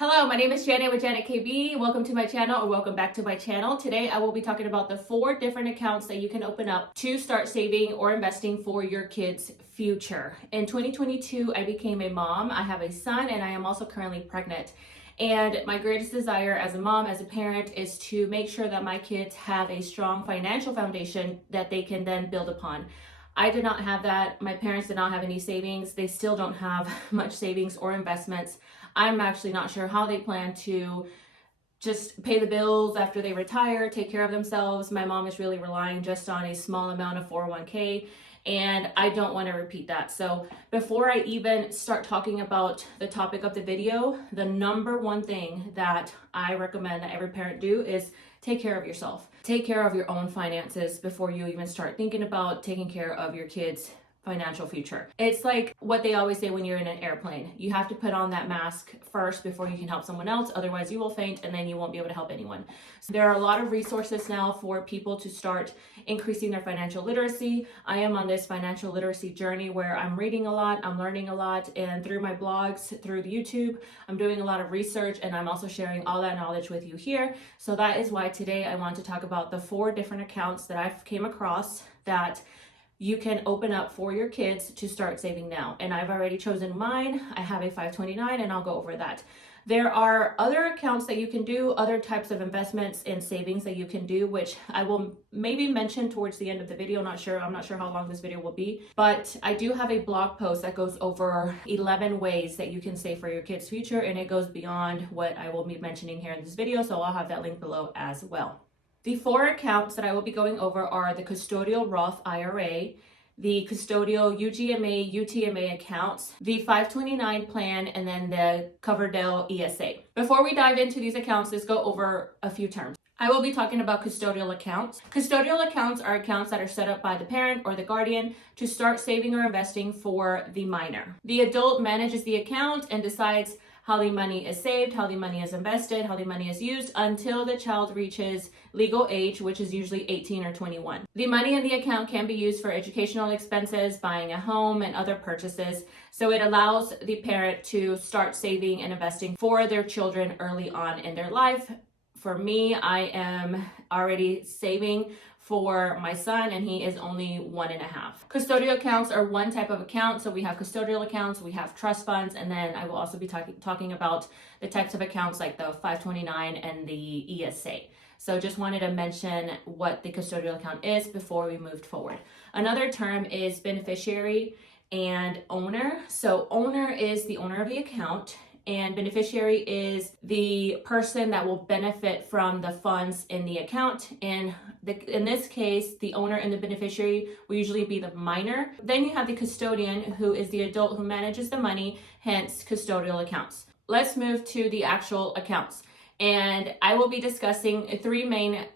Hello, my name is Janet with Janet KB. Welcome to my channel, or welcome back to my channel. Today I will be talking about the 4 different accounts that you can open up to start saving or investing for your kids' future. In 2022, I became a mom. I have a son and I am also currently pregnant. And my greatest desire as a mom, as a parent, is to make sure that my kids have a strong financial foundation that they can then build upon. I did not have that. My parents did not have any savings. They still don't have much savings or investments. I'm actually not sure how they plan to just pay the bills after they retire, take care of themselves. My mom is really relying just on a small amount of 401k, and I don't want to repeat that. So before I even start talking about the topic of the video, the number one thing that I recommend that every parent do is take care of yourself. Take care of your own finances before you even start thinking about taking care of your kids' financial future. It's like what they always say when you're in an airplane. You have to put on that mask first before you can help someone else. Otherwise you will faint and then you won't be able to help anyone. So there are a lot of resources now for people to start increasing their financial literacy. I am on this financial literacy journey where I'm reading a lot, I'm learning a lot, and through my blogs, through YouTube, I'm doing a lot of research, and I'm also sharing all that knowledge with you here. So that is why today I want to talk about the 4 different accounts that I've came across that you can open up for your kids to start saving now. And I've already chosen mine. I have a 529 and I'll go over that. There are other accounts that you can do, other types of investments and savings that you can do, which I will maybe mention towards the end of the video. I'm not sure how long this video will be, but I do have a blog post that goes over 11 ways that you can save for your kids' future, and it goes beyond what I will be mentioning here in this video. So I'll have that link below as well. The 4 accounts that I will be going over are the Custodial Roth IRA, the Custodial UGMA, UTMA accounts, the 529 plan, and then the Coverdell ESA. Before we dive into these accounts, let's go over a few terms. I will be talking about custodial accounts. Custodial accounts are accounts that are set up by the parent or the guardian to start saving or investing for the minor. The adult manages the account and decides how the money is saved, how the money is invested, how the money is used until the child reaches legal age, which is usually 18 or 21. The money in the account can be used for educational expenses, buying a home, and other purchases. So it allows the parent to start saving and investing for their children early on in their life. For me, I am already saving for my son, and he is only 1.5. Custodial accounts are one type of account. So we have custodial accounts, we have trust funds, and then I will also be talking about the types of accounts like the 529 and the ESA. So just wanted to mention what the custodial account is before we moved forward. Another term is beneficiary and owner. So owner is the owner of the account, and beneficiary is the person that will benefit from the funds in the account. In this case, the owner and the beneficiary will usually be the minor. Then you have the custodian, who is the adult who manages the money, hence custodial accounts. Let's move to the actual accounts. And I will be discussing 3 main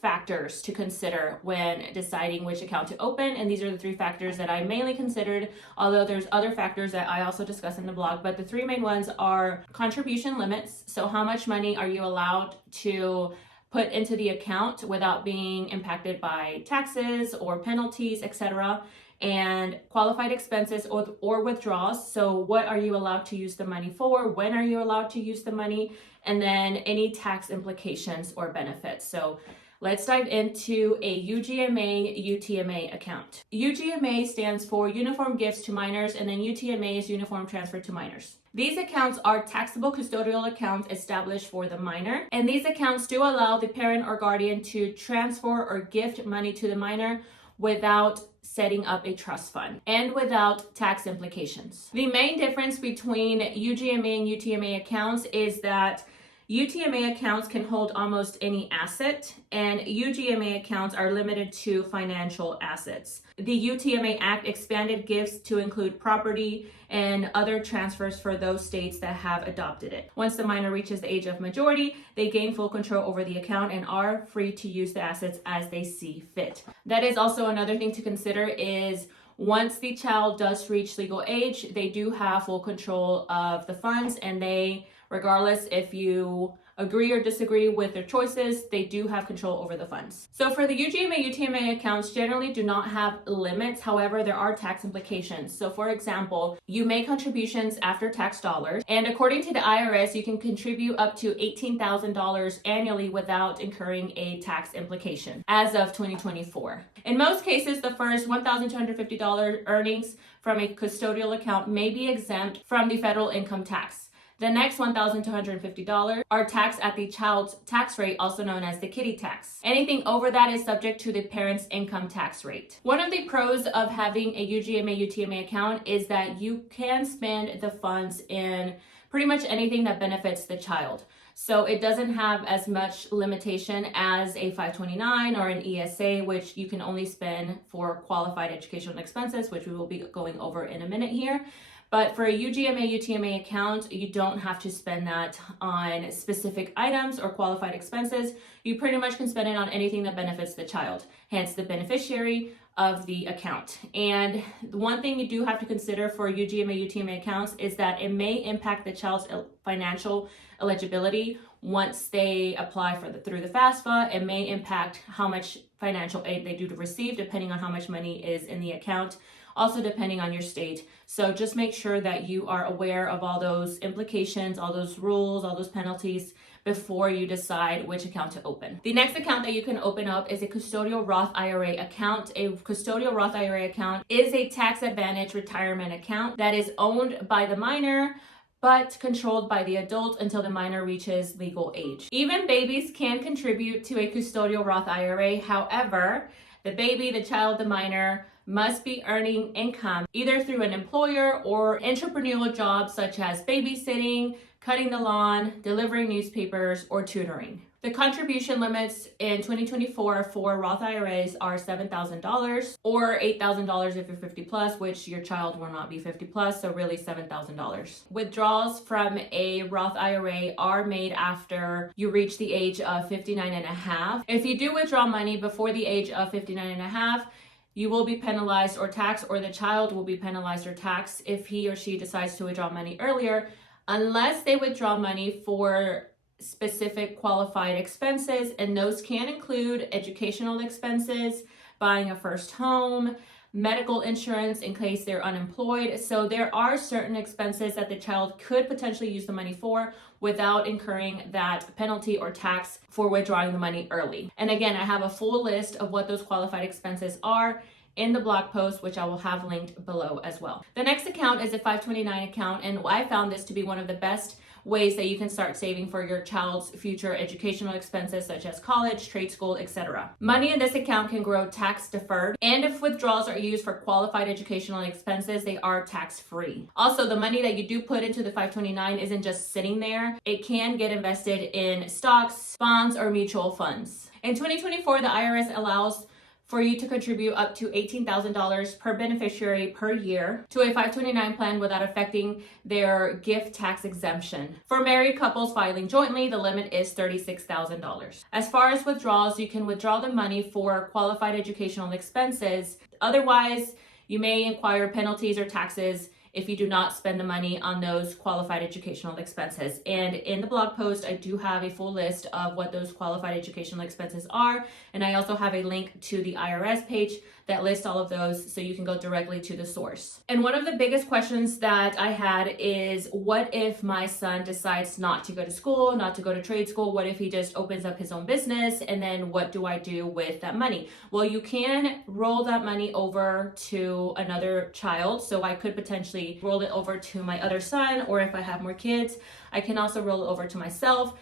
factors to consider when deciding which account to open, and these are the 3 factors that I mainly considered, although there's other factors that I also discuss in the blog. But the 3 main ones are contribution limits. So how much money are you allowed to put into the account without being impacted by taxes or penalties, etc., and qualified expenses or withdrawals. So what are you allowed to use the money for? When are you allowed to use the money? And then any tax implications or benefits. So let's dive into a UGMA, UTMA account. UGMA stands for Uniform Gifts to Minors, and then UTMA is Uniform Transfer to Minors. These accounts are taxable custodial accounts established for the minor, and these accounts do allow the parent or guardian to transfer or gift money to the minor without setting up a trust fund and without tax implications. The main difference between UGMA and UTMA accounts is that UTMA accounts can hold almost any asset, and UGMA accounts are limited to financial assets. The UTMA Act expanded gifts to include property and other transfers for those states that have adopted it. Once the minor reaches the age of majority, they gain full control over the account and are free to use the assets as they see fit. That is also another thing to consider is once the child does reach legal age, they do have full control of the funds, and they Regardless if you agree or disagree with their choices, they do have control over the funds. So for the UGMA, UTMA accounts generally do not have limits. However, there are tax implications. So for example, you make contributions after tax dollars, and according to the IRS, you can contribute up to $18,000 annually without incurring a tax implication as of 2024. In most cases, the first $1,250 earnings from a custodial account may be exempt from the federal income tax. The next $1,250 are taxed at the child's tax rate, also known as the kiddie tax. Anything over that is subject to the parent's income tax rate. One of the pros of having a UGMA, UTMA account is that you can spend the funds in pretty much anything that benefits the child. So it doesn't have as much limitation as a 529 or an ESA, which you can only spend for qualified educational expenses, which we will be going over in a minute here. But for a UGMA, UTMA account, you don't have to spend that on specific items or qualified expenses. You pretty much can spend it on anything that benefits the child, hence the beneficiary of the account. And the one thing you do have to consider for UGMA, UTMA accounts is that it may impact the child's financial eligibility once they apply through the FAFSA. It may impact how much financial aid they do to receive, depending on how much money is in the account. Also depending on your state. So just make sure that you are aware of all those implications, all those rules, all those penalties before you decide which account to open. The next account that you can open up is a custodial Roth IRA account. A custodial Roth IRA account is a tax advantage retirement account that is owned by the minor but controlled by the adult until the minor reaches legal age. Even babies can contribute to a custodial Roth IRA. However, the baby, the child, the minor must be earning income either through an employer or entrepreneurial jobs such as babysitting, cutting the lawn, delivering newspapers, or tutoring. The contribution limits in 2024 for Roth IRAs are $7,000 or $8,000 if you're 50 plus, which your child will not be 50 plus, so really $7,000. Withdrawals from a Roth IRA are made after you reach the age of 59 and a half. If you do withdraw money before the age of 59 and a half, you will be penalized or taxed, or the child will be penalized or taxed if he or she decides to withdraw money earlier, unless they withdraw money for specific qualified expenses, and those can include educational expenses, buying a first home, medical insurance in case they're unemployed. So there are certain expenses that the child could potentially use the money for without incurring that penalty or tax for withdrawing the money early. And again, I have a full list of what those qualified expenses are in the blog post, which I will have linked below as well. The next account is a 529 account, and I found this to be one of the best ways that you can start saving for your child's future educational expenses such as college, trade school, etc. Money in this account can grow tax deferred, and if withdrawals are used for qualified educational expenses, they are tax free. Also, the money that you do put into the 529 isn't just sitting there. It can get invested in stocks, bonds, or mutual funds. In 2024, the IRS allows for you to contribute up to $18,000 per beneficiary per year to a 529 plan without affecting their gift tax exemption. For married couples filing jointly, the limit is $36,000. As far as withdrawals, you can withdraw the money for qualified educational expenses. Otherwise, you may incur penalties or taxes if you do not spend the money on those qualified educational expenses. And in the blog post, I do have a full list of what those qualified educational expenses are. And I also have a link to the IRS page that lists all of those so you can go directly to the source. And one of the biggest questions that I had is, what if my son decides not to go to school, not to go to trade school? What if he just opens up his own business? And then what do I do with that money? Well, you can roll that money over to another child. So I could potentially roll it over to my other son, or if I have more kids, I can also roll it over to myself.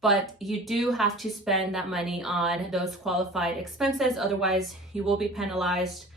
But you do have to spend that money on those qualified expenses. Otherwise, you will be penalized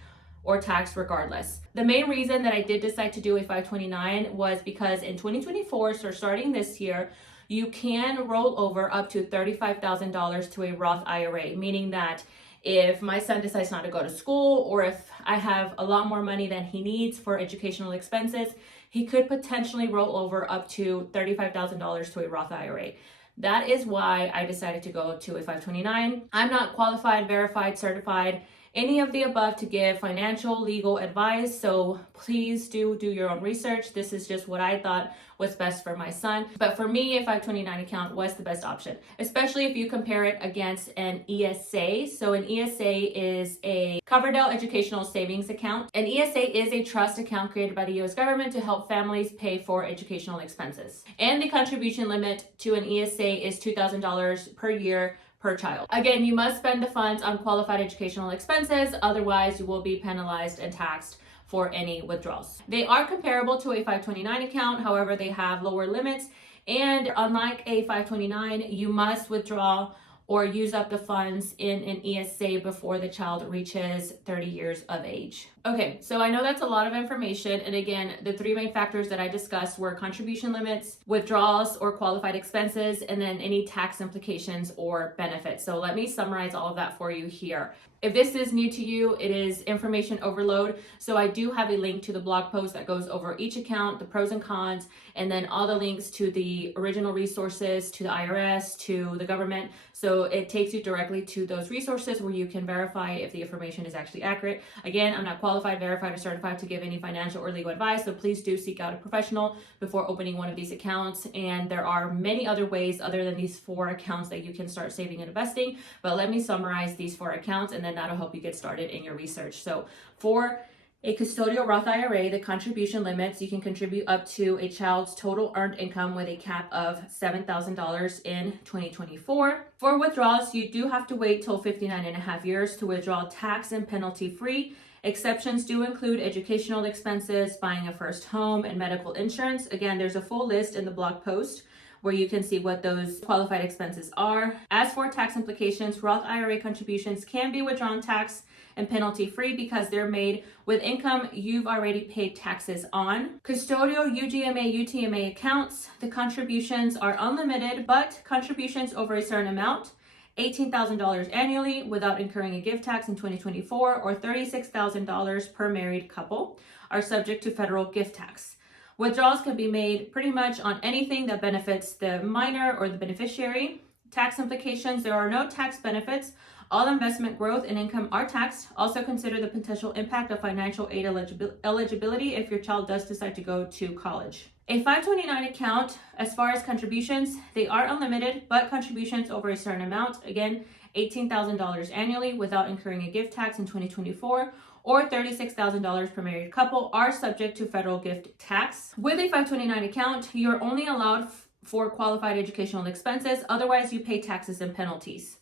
or taxed regardless. The main reason that I did decide to do a 529 was because in 2024, so starting this year, you can roll over up to $35,000 to a Roth IRA, meaning that if my son decides not to go to school, or if I have a lot more money than he needs for educational expenses, he could potentially roll over up to $35,000 to a Roth IRA. That is why I decided to go to a 529. I'm not qualified, verified, certified any of the above to give financial legal advice, so please do your own research. This is just what I thought was best for my son. But for me, a 529 account was the best option, especially if you compare it against an ESA. So an ESA is a Coverdell Educational Savings Account. An ESA is a trust account created by the US government to help families pay for educational expenses. And the contribution limit to an ESA is $2,000 per year per child. Again, you must spend the funds on qualified educational expenses, otherwise you will be penalized and taxed for any withdrawals. They are comparable to a 529 account, however, they have lower limits, and unlike a 529, you must withdraw or use up the funds in an ESA before the child reaches 30 years of age. Okay, so I know that's a lot of information, and again, the three main factors that I discussed were contribution limits, withdrawals or qualified expenses, and then any tax implications or benefits. So let me summarize all of that for you here. If this is new to you, it is information overload. So I do have a link to the blog post that goes over each account, the pros and cons, and then all the links to the original resources, to the IRS, to the government. So it takes you directly to those resources where you can verify if the information is actually accurate. Again, I'm not qualified, verified, or certified to give any financial or legal advice, so please do seek out a professional before opening one of these accounts. And there are many other ways other than these 4 accounts that you can start saving and investing. But let me summarize these 4 accounts, and then that'll help you get started in your research. So for a custodial Roth IRA, the contribution limits, you can contribute up to a child's total earned income with a cap of $7,000 in 2024. For withdrawals, you do have to wait till 59 and a half years to withdraw tax and penalty free. Exceptions do include educational expenses, buying a first home, and medical insurance. Again, there's a full list in the blog post where you can see what those qualified expenses are. As for tax implications, Roth IRA contributions can be withdrawn tax and penalty free because they're made with income you've already paid taxes on. Custodial UGMA, UTMA accounts, the contributions are unlimited, but contributions over a certain amount, $18,000 annually without incurring a gift tax in 2024, or $36,000 per married couple, are subject to federal gift tax. Withdrawals can be made pretty much on anything that benefits the minor or the beneficiary. Tax implications, there are no tax benefits. All investment growth and income are taxed. Also consider the potential impact of financial aid eligibility if your child does decide to go to college. A 529 account, as far as contributions, they are unlimited, but contributions over a certain amount, again, $18,000 annually without incurring a gift tax in 2024, or $36,000 per married couple, are subject to federal gift tax. With a 529 account, you're only allowed for qualified educational expenses. Otherwise, you pay taxes and penalties.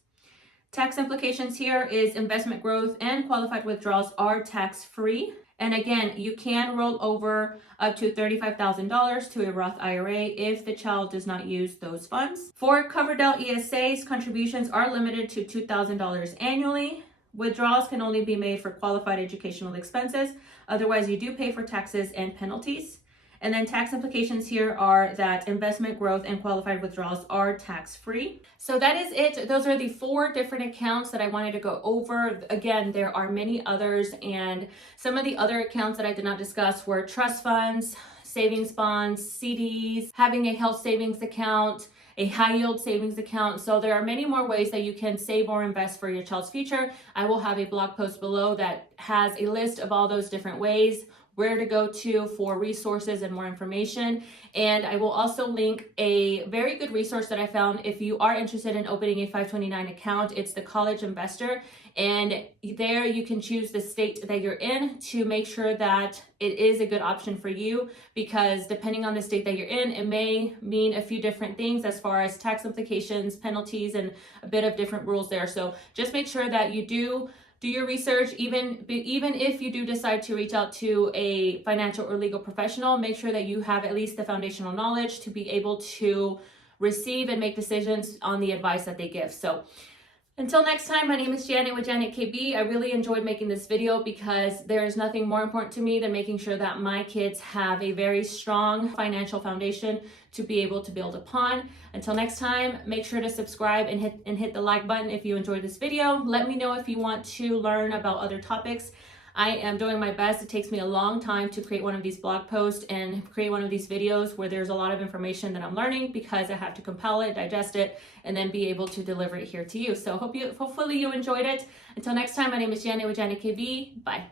Tax implications here is investment growth and qualified withdrawals are tax-free. And again, you can roll over up to $35,000 to a Roth IRA if the child does not use those funds. For Coverdell ESAs, contributions are limited to $2,000 annually. Withdrawals can only be made for qualified educational expenses. Otherwise, you do pay for taxes and penalties. And then tax implications here are that investment growth and qualified withdrawals are tax-free. So that is it. Those are the 4 different accounts that I wanted to go over. Again, there are many others, and some of the other accounts that I did not discuss were trust funds, savings bonds, CDs, having a health savings account, a high yield savings account. So there are many more ways that you can save or invest for your child's future. I will have a blog post below that has a list of all those different ways, where to go to for resources and more information. And I will also link a very good resource that I found if you are interested in opening a 529 account. It's the College Investor. And there you can choose the state that you're in to make sure that it is a good option for you, because depending on the state that you're in, it may mean a few different things as far as tax implications, penalties, and a bit of different rules there. So just make sure that you do your research. Even if you do decide to reach out to a financial or legal professional, make sure that you have at least the foundational knowledge to be able to receive and make decisions on the advice that they give. So until next time, my name is Janet with Janet KB. I really enjoyed making this video because there is nothing more important to me than making sure that my kids have a very strong financial foundation to be able to build upon. Until next time, make sure to subscribe and hit the like button if you enjoyed this video. Let me know if you want to learn about other topics. I am doing my best. It takes me a long time to create one of these blog posts and create one of these videos where there's a lot of information that I'm learning, because I have to compile it, digest it, and then be able to deliver it here to you. So hopefully you enjoyed it. Until next time, my name is Janet with Janet KB. Bye.